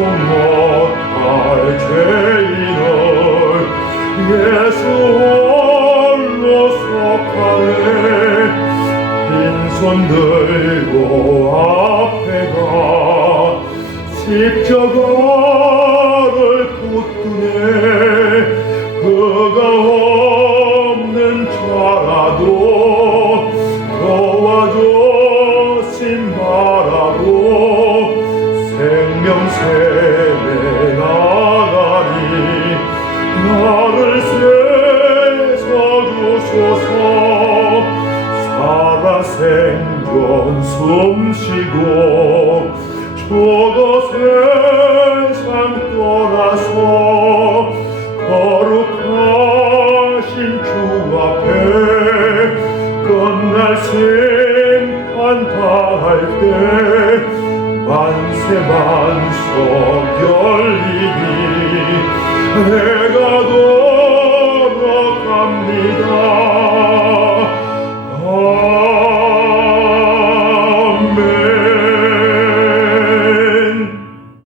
못할 죄인을 예수 홀로 속하네. 빈손 들고 앞에 가. 십자가 생명샘에 나가리 나를 세서주소서. 살아 생존 숨쉬고 죽어 세상 떠나서 거룩하신 주 앞에 끝날 심판 다할 때 만세 만석 열리니